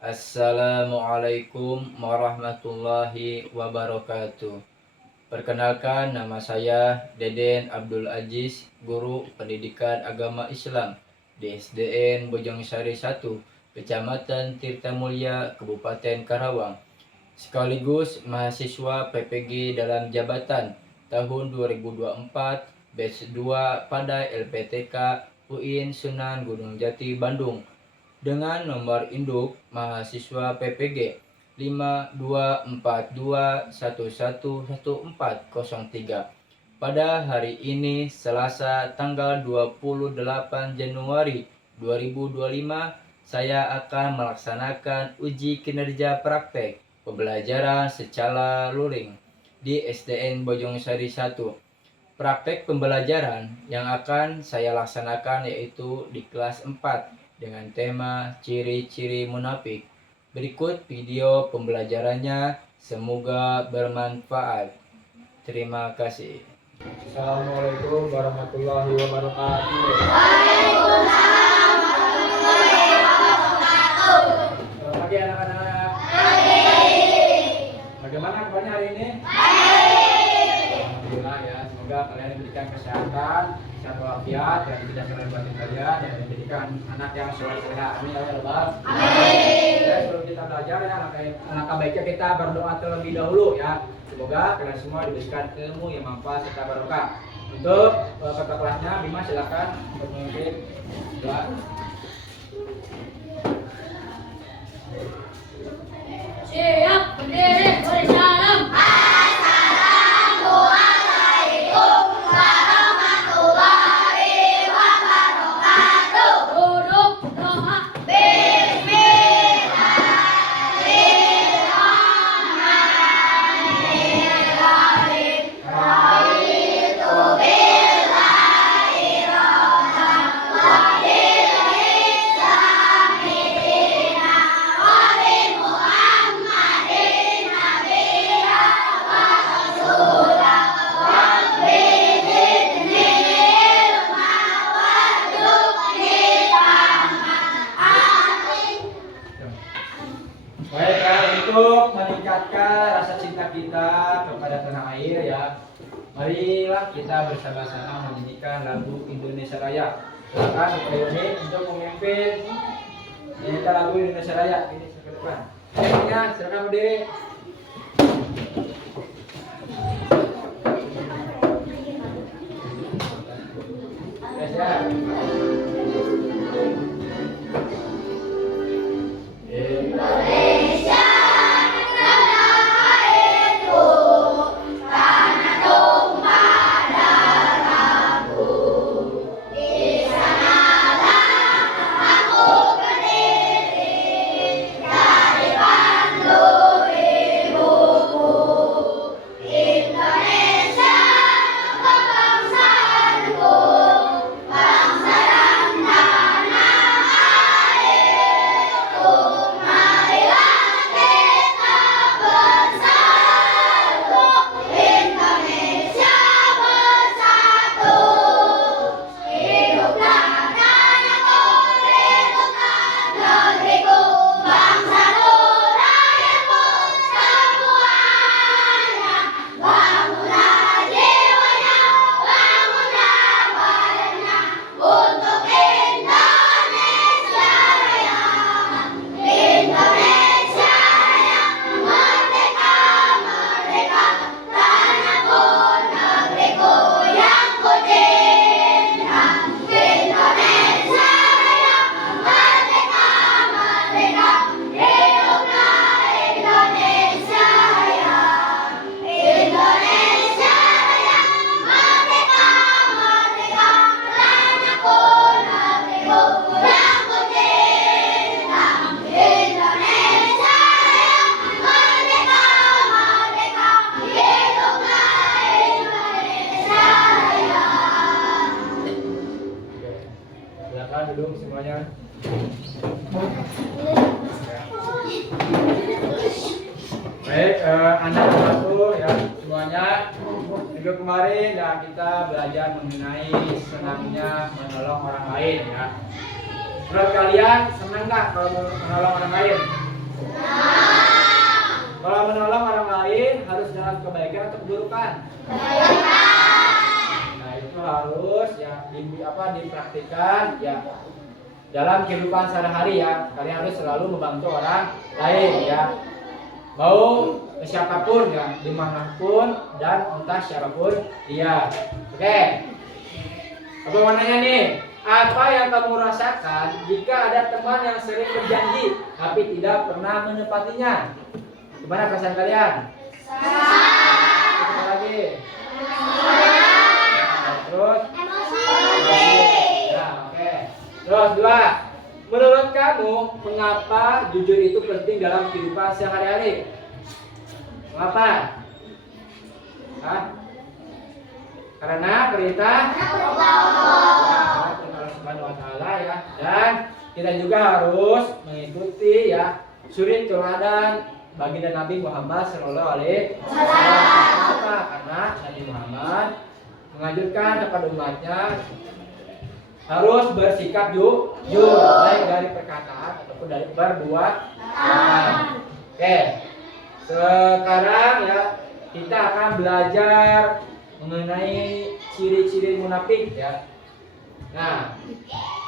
Assalamualaikum warahmatullahi wabarakatuh. Perkenalkan, nama saya Deden Abdul Aziz, guru pendidikan agama Islam di SDN Bojongsari 1, Kecamatan Tirtamulya, Kabupaten Karawang. Sekaligus mahasiswa PPG dalam jabatan tahun 2024 batch 2 pada LPTK UIN Sunan Gunung Jati Bandung dengan nomor induk mahasiswa PPG 5242111403. Pada hari ini Selasa tanggal 28 Januari 2025, saya akan melaksanakan uji kinerja praktek pembelajaran secara luring di SDN Bojongsari 1. Praktek pembelajaran yang akan saya laksanakan yaitu di kelas 4 dengan tema ciri-ciri munafik. Berikut video pembelajarannya, semoga bermanfaat. Terima kasih. Assalamualaikum warahmatullahi wabarakatuh. Waalaikumsalam warahmatullahi wabarakatuh. Selamat pagi anak-anak. Bagaimana kabarnya hari ini? Alhamdulillah ya, semoga kalian diberikan kesehatan, sehat walafiat, dan tidak salah batin kalian, dan diberikan anak yang soleh-soleh. Amin ya rabbal alamin. Sebelum kita belajar ya, alangkah baiknya kita berdoa terlebih dahulu ya. Semoga kalian semua diberikan ilmu yang manfaat serta barokah. Untuk peserta kelasnya, Bima silakan untuk memimpin doa. Siap, berdiri, bersalam. Assalamualaikum warahmatullahi wabarakatuh. Duduk, doa. Bismillahirrahmanirrahim. Raditu billahi rabban wa bil islami dinan wa bi Muhammadin nabiyya wa rasulah. Rabbi zidni ilma warzuqni fahma. Amin. Baik ya, untuk meningkatkan rasa cinta kita kepada tanah air ya, marilah kita bersama-sama menyanyikan lagu Indonesia Raya. Silakan Pak Yoni untuk memimpin menyanyikan lagu Indonesia Raya ini ke depan. Ya, silakan berdiri. Yes, ya. Indonesia tanah airku, tanah tumpah darahku. Di sanalah aku berdiri dari pandu ibuku. Indonesia kebangsaanku, bangsa dan tanah airku. Marilah kita bersatu, Indonesia bersatu. Hiduplah tanahku, hiduplah negeriku, bangsaku, rakyatku semuanya. Bangunlah jiwanya, bangunlah badannya untuk Indonesia Raya. Indonesia yang merdeka, merdeka, tanahku, negeriku yang ku cinta. Indonesia Raya, merdeka, merdeka, hiduplah Indonesia Raya. Indonesia Raya, merdeka, merdeka, tanahku, negeriku yang ku cinta. Indonesia Raya, merdeka, merdeka, hiduplah Indonesia Raya. Silakan duduk semuanya. Baik, anak satu ya semuanya. Minggu kemarin ya kita belajar mengenai senangnya menolong orang lain ya. Menurut kalian senang nggak kalau menolong orang lain? Kalau menolong orang lain harus dalam kebaikan atau keburukan? Nah, itu harus ya dipraktikkan ya dalam kehidupan sehari-hari ya. Kalian harus selalu membantu orang lain ya. Mau siapapun ya, dimanapun dan entah siapapun dia. Oke. Apa mau nanya nih? Apa yang kamu rasakan jika ada teman yang sering berjanji tapi tidak pernah menepatinya? Gimana perasaan kalian? Apa lagi? Terus? Nah, oke. Terus dua. Menurut kamu, mengapa jujur itu penting dalam kehidupan sehari-hari? Mengapa? Hah? Karena perintah Allah Subhanahu wa taala ya. Dan kita juga harus mengikuti ya suri teladan baginda Nabi Muhammad Shallallahu Alaihi Wasallam. Kenapa? Karena Nabi Muhammad menganjurkan kepada umatnya harus bersikap jujur baik dari perkataan ataupun dari perbuatan. Oke. Sekarang ya kita akan belajar mengenai ciri-ciri munafik ya. Nah,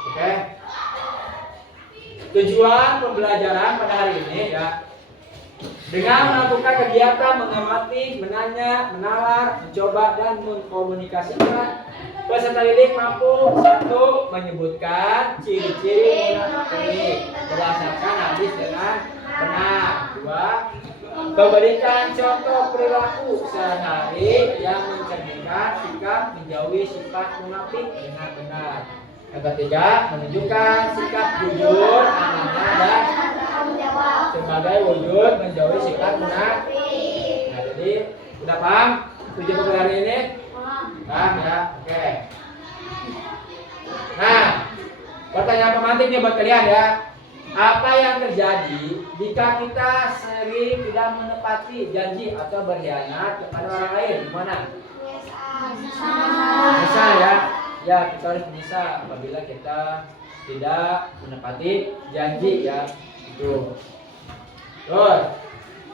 oke. Tujuan pembelajaran pada hari ini ya dengan melakukan kegiatan mengamati, menanya, menawar, mencoba dan mengkomunikasikan, peserta didik mampu satu menyebutkan ciri-ciri munafik berdasarkan hadis dengan benar. Dua, memberikan contoh perilaku sehari-hari yang mencerminkan sikap menjauhi sifat munafik dengan benar. Yang ketiga, menunjukkan sikap jujur, amanah dan sebagai wujud menjauhi sikap munafik. Nah, jadi udah paham tujuan pada hari ini? Paham ya? Oke. Nah, pertanyaan pemantik nih buat kalian ya. Apa yang terjadi jika kita sering tidak menepati janji atau berkhianat kepada orang lain? Gimana? Bisa ya? Ya, kita harus bisa apabila kita tidak menepati janji ya. Itu. Terus,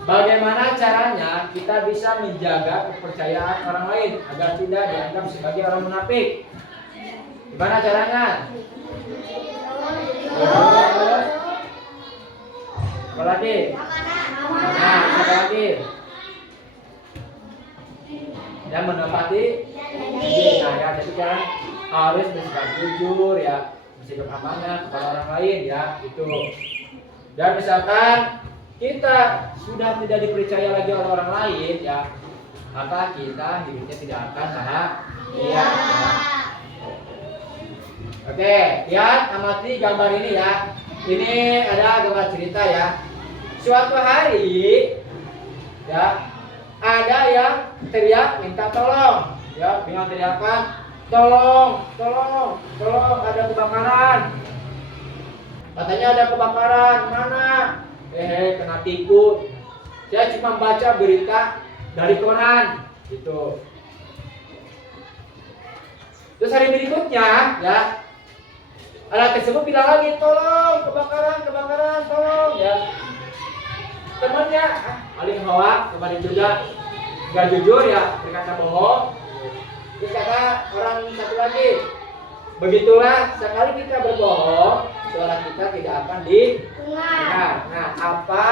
bagaimana caranya kita bisa menjaga kepercayaan orang lain agar tidak dianggap sebagai orang munafik? Gimana caranya? Apa lagi? Nah, apa lagi? Dan menepati janji. Nah, ya, jadi kan harus bersikap jujur ya, bersikap amanah kepada orang lain ya, itu. Dan misalkan kita sudah tidak dipercaya lagi oleh orang lain ya, maka kita hidupnya tidak akan bahagia. Ya. Oke, lihat amati gambar ini ya. Ini ada gambar cerita ya. Suatu hari ya ada yang teriak minta tolong ya, dengan teriakan tolong ada kebakaran. Katanya ada kebakaran, mana? Kena tipu. Saya cuma baca berita dari koran gitu. Terus hari berikutnya ya anak tersebut bilang lagi tolong kebakaran tolong ya. Temannya paling hoak kemarin juga nggak jujur ya, berkata bohong. Terus kata orang satu lagi, begitulah sekali kita berbohong suara kita tidak akan didengar. Nah, apa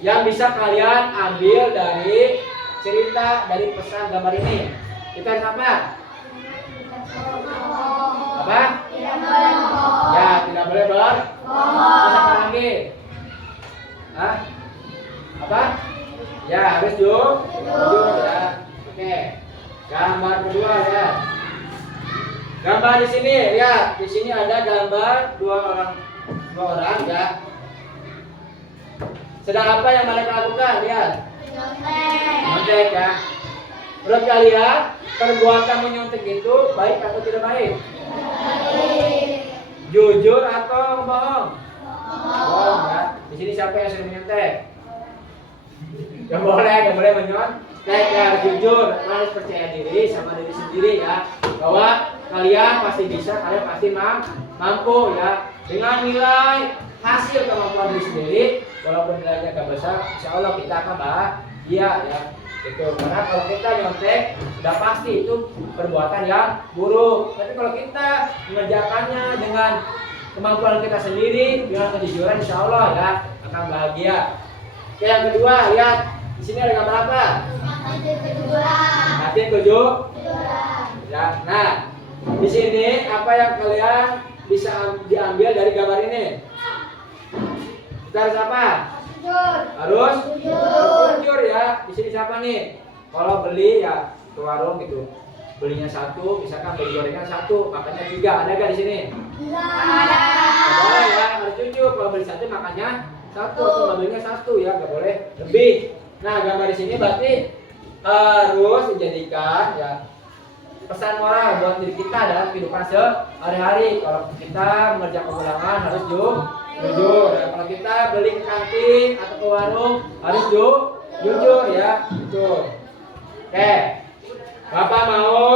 yang bisa kalian ambil dari cerita dari pesan gambar ini? Kita harus apa? Apa? Tidak boleh bohong. Ya, tidak boleh berbohong. Terus apa lagi? Hah? Apa? Ya, harus jujur ya. Oke. Gambar kedua ya. Gambar di sini ya. Di sini ada gambar dua orang ya. Sedang apa yang mereka lakukan? Lihat. Nyontek ya. Menurut kalian perbuatan menyontek itu baik atau tidak baik? Jujur atau bohong? Bohong ya. Di sini siapa yang sering menyontek? Gak boleh menyontek ya, jujur, harus percaya diri sama diri sendiri ya, bahwa kalian pasti bisa, kalian pasti mampu ya. dengan nilai hasil kemampuan diri sendiri, walaupun nilainya agak besar, insya Allah kita akan bahagia ya. Itu karena kalau kita nyontek sudah pasti itu perbuatan yang buruk. Tapi kalau kita mengerjakannya dengan kemampuan kita sendiri, dengan kejujuran, insya Allah ya akan bahagia. Oke, yang kedua, lihat di sini ada gambar apa? Hati kejujuran. Ya, nah di sini apa yang kalian bisa diambil dari gambar ini? Kita harus apa? Harus jujur ya. Di sini siapa nih? Kalau beli ya ke warung gitu, belinya satu, misalkan beli gorengan satu, makannya tiga, ada gak di sini? Nggak boleh ya, harus jujur. Kalau beli satu makannya satu, kalau belinya satu ya, nggak boleh lebih. Nah gambar di sini berarti harus dijadikan ya pesan moral buat diri kita dalam kehidupan sehari-hari. Kalau kita mengerjakan ulangan harus jujur. Dan kalau kita beli ke kantin atau ke warung harus jujur ya. Betul. Oke, Bapak mau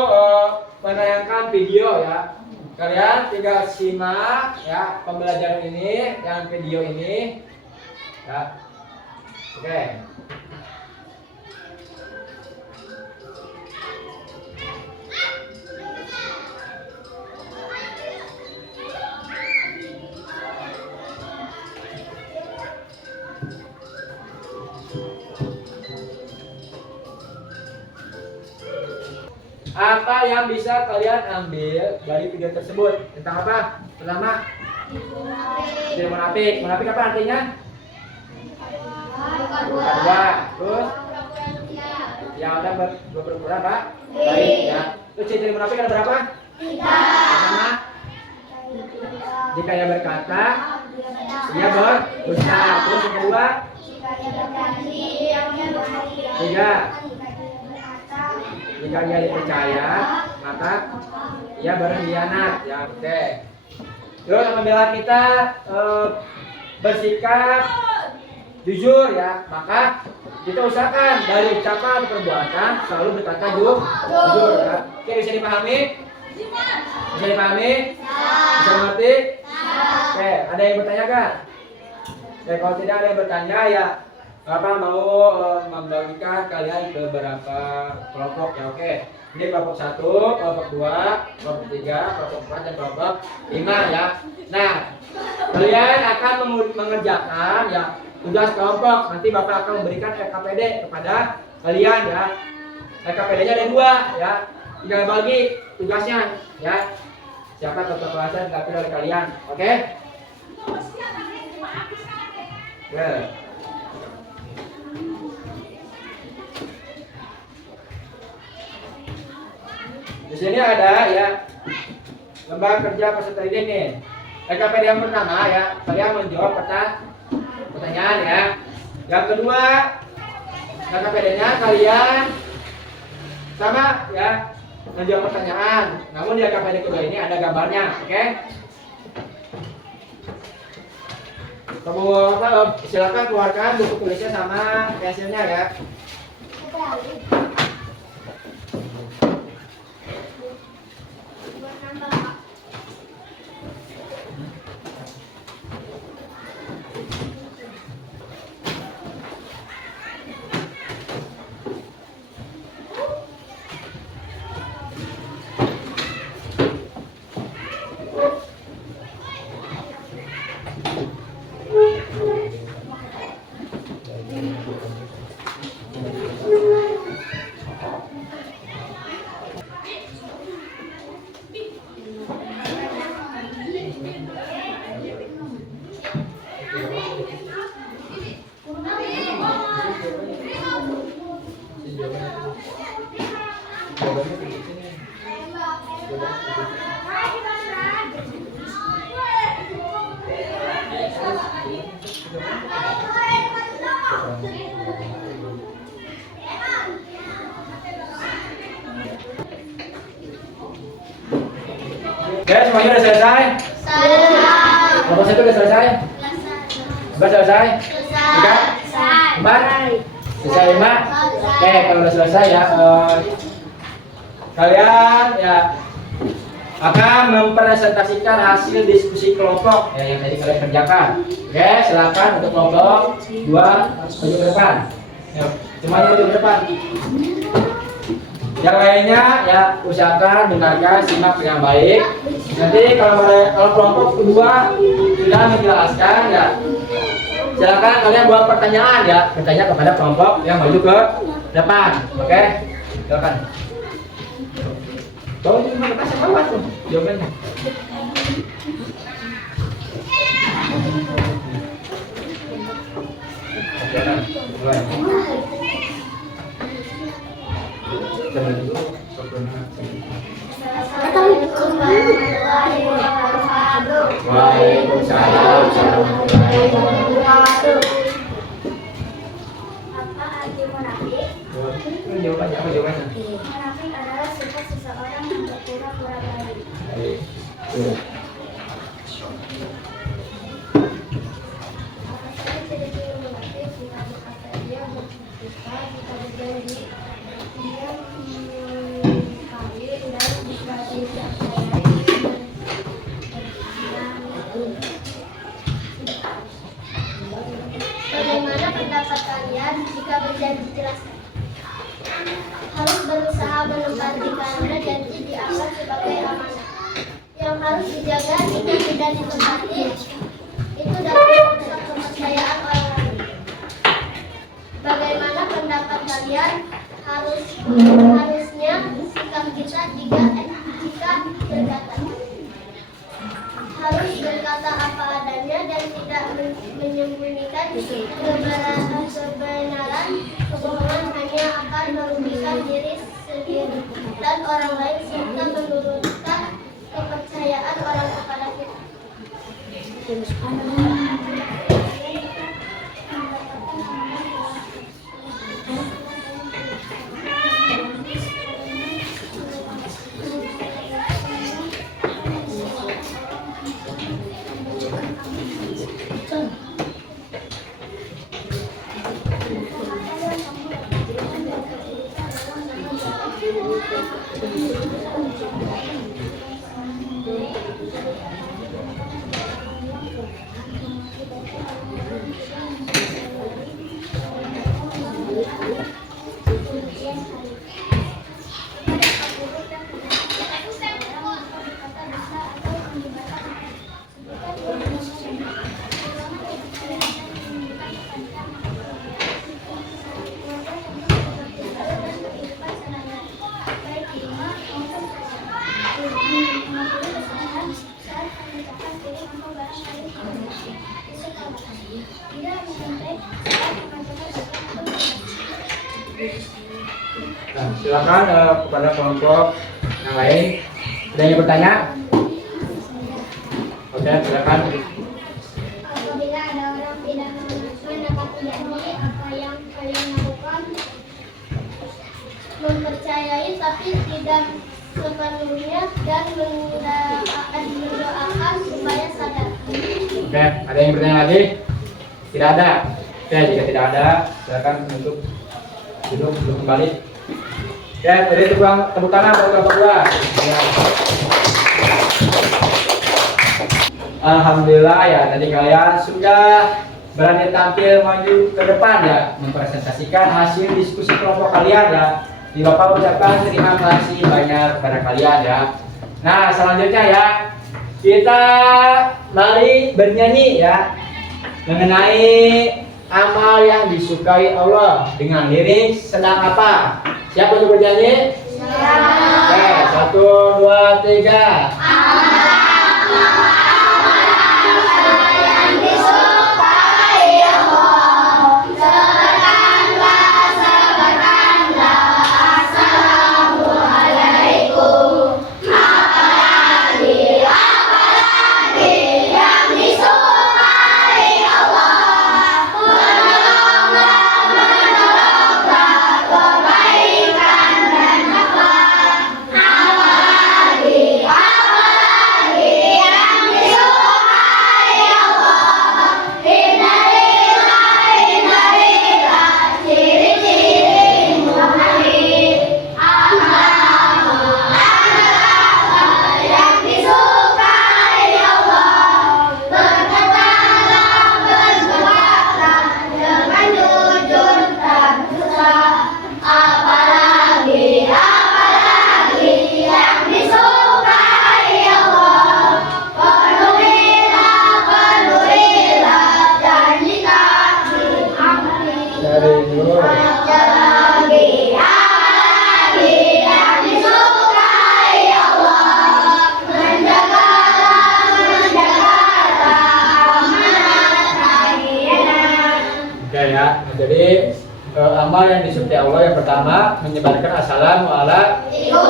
menayangkan video ya. Kalian tinggal simak ya pembelajaran ini, yang video ini ya. Oke. Apa yang bisa kalian ambil dari video tersebut? Tentang apa? Pertama, tidak munafik. Munafik apa artinya? Dua. Terus yang ada berpura Pak? Baik ya. Terus ciri munafik ada berapa? Pertama, jika ia berkata, ia berdusta. Terus yang kedua, tiga, jika ia dipercaya, maka ia berkhianat. Ya, oke. Terus apabila kita bersikap jujur ya, maka kita usahakan dari ucapan atau perbuatan selalu berkata jujur ya. Oke, bisa dipahami? Bisa dipahami? Bisa mengerti? Oke, ada yang bertanya kan? Oke, kalau tidak ada yang bertanya ya Bapak mau membagikan kalian ke beberapa kelompok ya. Oke, ini kelompok 1, kelompok 2, kelompok 3, kelompok 4 dan kelompok 5 ya. Nah, kalian akan mengerjakan ya tugas kelompok. Nanti Bapak akan memberikan LKPD kepada kalian ya. LKPD-nya ada 2 ya. Tinggal bagi tugasnya ya. Siapa ketua kelasnya dikasih oleh kalian. Oke? Ya. Di sini ada ya lembar kerja peserta didik nih. LKPD yang pertama ya, kalian menjawab pertanyaan ya. Yang kedua, LKPD-nya kalian sama ya menjawab pertanyaan. Namun di LKPD kedua ini ada gambarnya, oke? Kamu silakan keluarkan buku tulisnya sama pensilnya ya. Oke, semuanya udah selesai? Kelompok 1 udah selesai? Kelompok selesai? 3? 4? Selesai 5? Oke, kalau udah selesai ya kalian ya akan mempresentasikan hasil diskusi kelompok ya, yang tadi kalian kerjakan. Oke, silakan untuk kelompok 2 maju ke depan. Yuk, semuanya maju ke depan. Yang lainnya ya usahakan dengarkan, simak dengan baik. Nanti kalau kelompok kedua sudah menjelaskan ya, silakan kalian buat pertanyaan ya, bertanya kepada kelompok yang maju ke depan. Oke, silakan. Tahu di mana kasih bawah tuh jawabannya. Silakan. Mulai. Waalaikumsalam warahmatullahi wabarakatuh. Apa arti munafik? Jawabannya apa jawabannya? Munafik adalah sifat seseorang yang berpura-pura baik. Baik. Apa saja ciri-ciri munafik? Jika berkata dia berdusta, jika berjanji dia mengingkari, dan jika tidak percaya bagaimana pendapat kalian jika berjanji jelaskan? Harus berusaha menempati karena janji dianggap sebagai amanah yang harus dijaga. Jika tidak ditepati, itu dapat merusak kepercayaan orang lain. Bagaimana pendapat kalian? Harusnya sikap kita jika berkata. Harus berkata apa adanya dan tidak menyembunyikan kebenaran. Kebohongan hanya akan merugikan diri sendiri dan orang lain serta menurunkan kepercayaan orang kepada kita. Nah, silakan kepada kelompok yang lain. Ada yang bertanya? Oke, silakan. Apabila ada orang tidak menepati janji, apa yang kalian lakukan? Mempercayai tapi tidak sepenuhnya dan mendoakan supaya sadar. Oke, ada yang bertanya lagi? Tidak ada. Oke, jika tidak ada, silakan untuk duduk kembali. Oke, jadi tepuk tangan buat kelompok 2. Ya. Alhamdulillah ya, tadi kalian sudah berani tampil maju ke depan ya, mempresentasikan hasil diskusi kelompok kalian ya. Di Bapak ucapkan terima kasih banyak kepada kalian ya. Nah, selanjutnya ya, kita mari bernyanyi ya mengenai amal yang disukai Allah dengan lirik sedang apa? Siapa yang bernyanyi? Oke, 1, 2, 3. amal yang disukai Allah yang pertama menyebarkan assalamualaikum,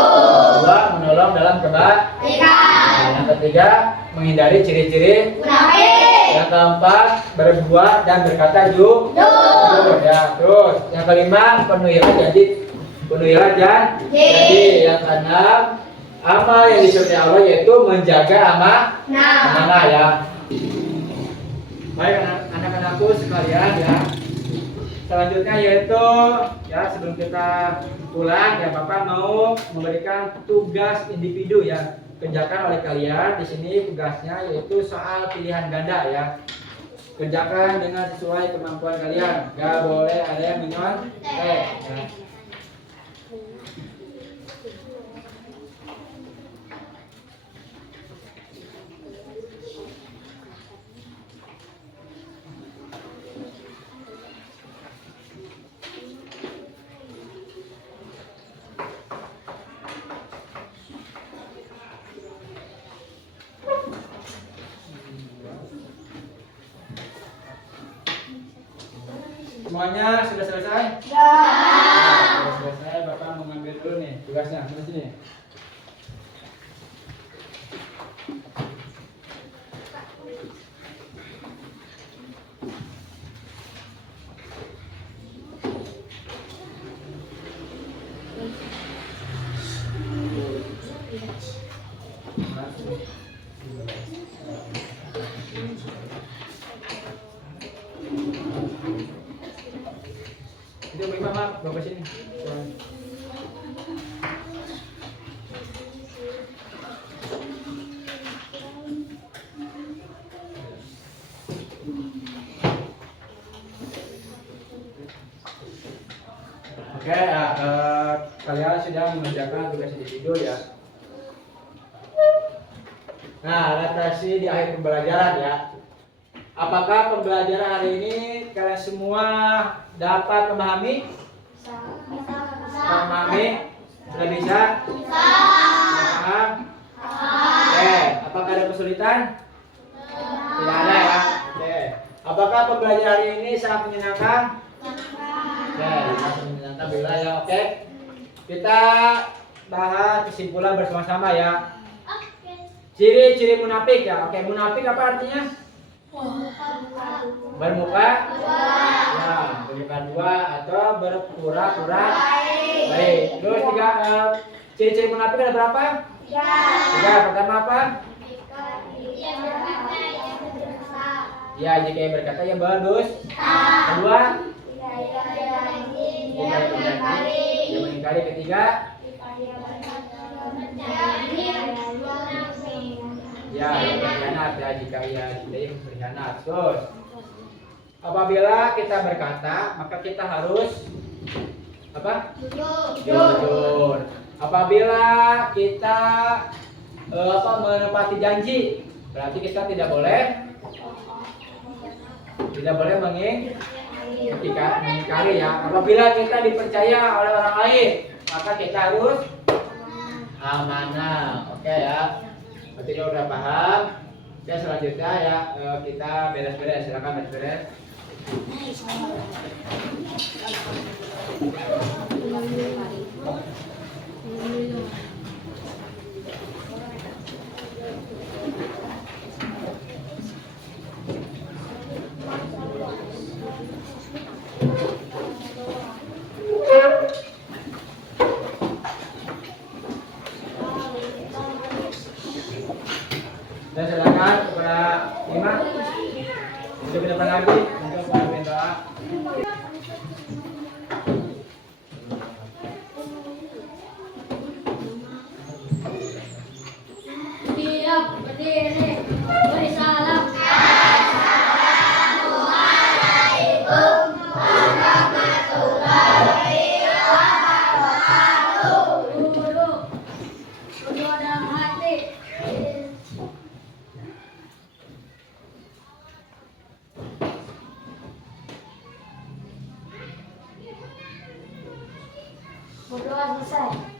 kedua menolong dalam kebaikan, yang ketiga menghindari ciri-ciri munafik, yang keempat berbuat dan berkata jujur, ya. Terus yang kelima penuhilah janji, yang keenam amal yang disukai Allah yaitu menjaga amanah ya. Baik anak-anakku sekalian ya. Selanjutnya yaitu ya sebelum kita pulang ya Bapak mau memberikan tugas individu ya kerjakan oleh kalian. Di sini tugasnya yaitu soal pilihan ganda ya. Kerjakan dengan sesuai kemampuan kalian. Gak boleh ada yang menyontek ya. Semuanya sudah selesai? Sudah selesai, Bapak mengambil dulu nih tugasnya. Mana sini? Itu Bapak, Bapak sini. Oke, kalian sudah mengerjakan tugas individu ya. Nah, adaptasi di akhir pembelajaran ya. Apakah pembelajaran hari ini kalian semua dapat memahami? Sudah bisa? Paham? Oke, apakah ada kesulitan? Tidak ada ya. Oke. Apakah pembelajaran hari ini sangat menyenangkan? Oke, sangat menyenangkan bila ya. Oke. Kita bahas kesimpulan bersama-sama ya. Ciri-ciri munafik ya. Oke, munafik apa artinya? Bermuka ya, bermuka dua atau berpura-pura baik. Terus tiga ciri-ciri munafik ada berapa? Tiga. Pertama apa? Ya, jika yang berkata yang bagus. Kedua, yang mengingkari. Ketiga, ya, yang berkhianat ya, jika ia tidak berkhianat. Terus apabila kita berkata, maka kita harus apa? Jujur. Apabila kita menepati janji, berarti kita tidak boleh mengingkari ya. Apabila kita dipercaya oleh orang lain, maka kita harus amanah. Oke ya. Berarti kalau udah paham. Oke, selanjutnya ya kita beres-beres. Silakan beres-beres. Dan silakan kepada imam untuk ke depan lagi untuk memimpin doa. Diam, berdiri, beri salam. Berdoa selesai.